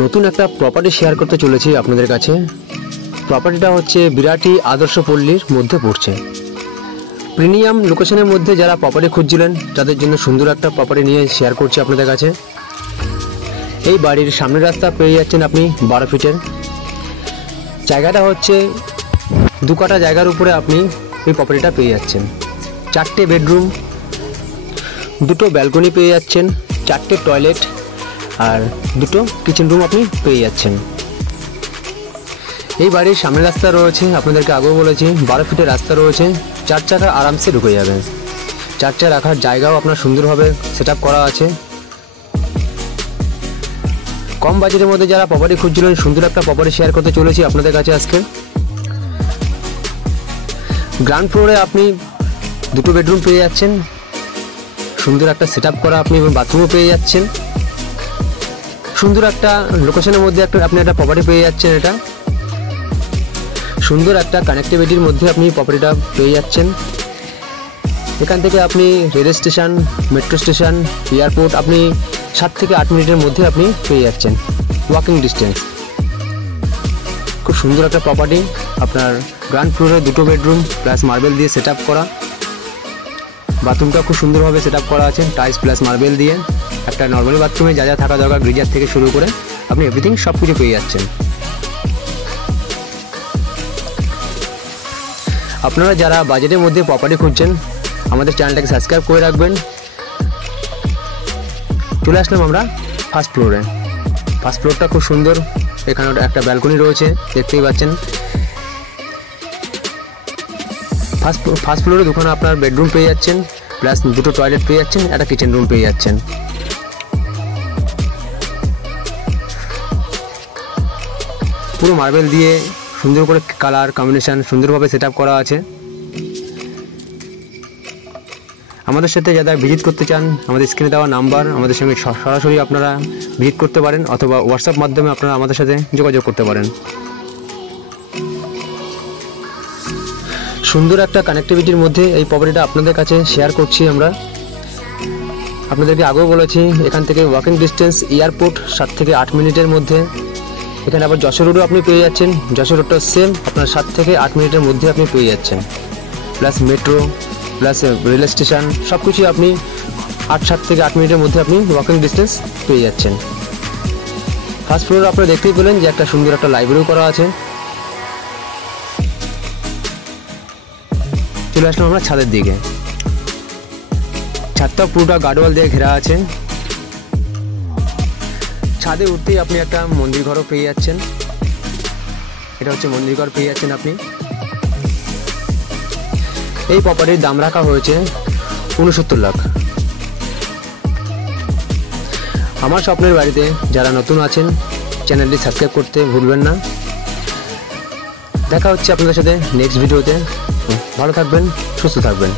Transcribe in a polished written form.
নতুন একটা property share করতে চলেছি আপনাদের কাছে। প্রপার্টিটা হচ্ছে বিরাটি আদর্শ পল্লীর মধ্যে পড়ছে। প্রিমিয়াম লোকেশনের মধ্যে যারা প্রপার্টি খুঁজছিলেন তাদের জন্য সুন্দর একটা প্রপার্টি নিয়ে শেয়ার করছি আপনাদের কাছে। এই বাড়ির সামনের রাস্তা পেয়ে যাচ্ছেন আপনি 12 ফিটের। জায়গাটা হচ্ছে 2 কাঠা জায়গার উপরে আপনি এই প্রপার্টিটা পেয়ে যাচ্ছেন। 4টে বেডরুম, 2টো ব্যালকনি পেয়ে যাচ্ছেন, 4টে টয়লেট আর 2টো কিচেন রুম আপনি পেয়ে যাচ্ছেন। এই বাড়ির সামনের রাস্তা রয়েছে, আপনাদেরকে আগেও বলেছি 12 ফিটের রাস্তা রয়েছে। 4 চাকা আরামসে ঢুকে যাবেন। 4 চাকা রাখার জায়গাও আপনার সুন্দরভাবে সেট আপ করা আছে। কম বাজেটের মধ্যে যারা প্রপার্টি খুঁজছিলেন সুন্দর একটা প্রপার্টি শেয়ার করতে চলেছি আপনাদের কাছে আজকে। গ্রাউন্ড ফ্লোরে আপনি 2টো বেডরুম পেয়ে যাচ্ছেন, সুন্দর একটা সেট আপ করা আপনি বাথরুমও পেয়ে যাচ্ছেন। সুন্দর একটা লোকেশনের মধ্যে আপনি একটা প্রপার্টি পেয়ে যাচ্ছেন। এটা সুন্দর একটা কানেক্টিভিটির মধ্যে আপনি প্রপার্টিটা পেয়ে যাচ্ছেন। এখান থেকে আপনি rail station, metro station, airport আপনি 7 থেকে 8 মিনিটের মধ্যে আপনি পেয়ে যাচ্ছেন, ওয়াকিং ডিস্টেন্স। খুব সুন্দর একটা প্রপার্টি। আপনার গ্রাউন্ড ফ্লোরে 2টো বেডরুম প্লাস মার্বেল দিয়ে সেট আপ করা। বাথরুমটা খুব সুন্দরভাবে সেট আপ করা আছে টাইলস প্লাস মার্বেল দিয়ে। একটা নর্মাল বাথরুমে যা যা থাকা দরকার গিজার থেকে শুরু করে আপনি এভরিথিং সব কিছু পেয়ে যাচ্ছেন। আপনারা যারা বাজেটের মধ্যে প্রপার্টি খুঁজছেন আমাদের চ্যানেলটাকে সাবস্ক্রাইব করে রাখবেন। চলে আসলাম আমরা ফার্স্ট ফ্লোরে। ফার্স্ট ফ্লোরটা খুব সুন্দর। এখানে একটা ব্যালকনি রয়েছে, দেখতেই পাচ্ছেন। ফার্স্ট ফ্লোরে 2খানা আপনার বেডরুম পেয়ে যাচ্ছেন, প্লাস 2টো টয়লেট পেয়ে যাচ্ছেন, একটা কিচেন রুম পেয়ে যাচ্ছেন। পুরো মার্বেল দিয়ে সুন্দর করে কালার কম্বিনেশন সুন্দরভাবে সেট আপ করা আছে। আমাদের সাথে যারা ভিজিট করতে চান আমাদের স্ক্রিনে দেওয়া নাম্বার, আমাদের সঙ্গে সরাসরি আপনারা ভিজিট করতে পারেন অথবা হোয়াটসঅ্যাপ মাধ্যমে আপনারা আমাদের সাথে যোগাযোগ করতে পারেন। সুন্দর একটা কানেক্টিভিটির মধ্যে এই প্রপার্টিটা আপনাদের কাছে শেয়ার করছি আমরা। আপনাদেরকে আগেও বলেছি এখান থেকে ওয়াকিং ডিস্টেন্স এয়ারপোর্ট 7 থেকে 8 মিনিটের মধ্যে। এখানে আবার যশোর রোডও আপনি পেয়ে যাচ্ছেন। যশোর রোডটা সেম আপনার 7 থেকে 8 মিনিটের মধ্যে আপনি পেয়ে যাচ্ছেন, plus metro plus rail station সব কিছু আপনি 7 থেকে 8 মিনিটের মধ্যে আপনি ওয়াকিং ডিস্টেন্স পেয়ে যাচ্ছেন। ফার্স্ট ফ্লোরে আপনারা দেখতেই পেলেন যে একটা সুন্দর একটা লাইব্রেরিও করা আছে। চলে আসলাম আমরা ছাদের দিকে। ছাদটা পুরোটা গার্ডওয়াল দিয়ে ঘেরা আছে। ছাদে উঠতেই আপনি একটা মন্দির ঘরও পেয়ে যাচ্ছেন। এটা হচ্ছে মন্দির ঘর পেয়ে যাচ্ছেন আপনি। এই প্রপার্টির দাম রাখা হয়েছে 69 লাখ। আমার স্বপ্নের বাড়িতে যারা নতুন আছেন চ্যানেলটি সাবস্ক্রাইব করতে ভুলবেন না। দেখা হচ্ছে আপনাদের সাথে নেক্সট ভিডিওতে। ভালো থাকবেন, সুস্থ থাকবেন।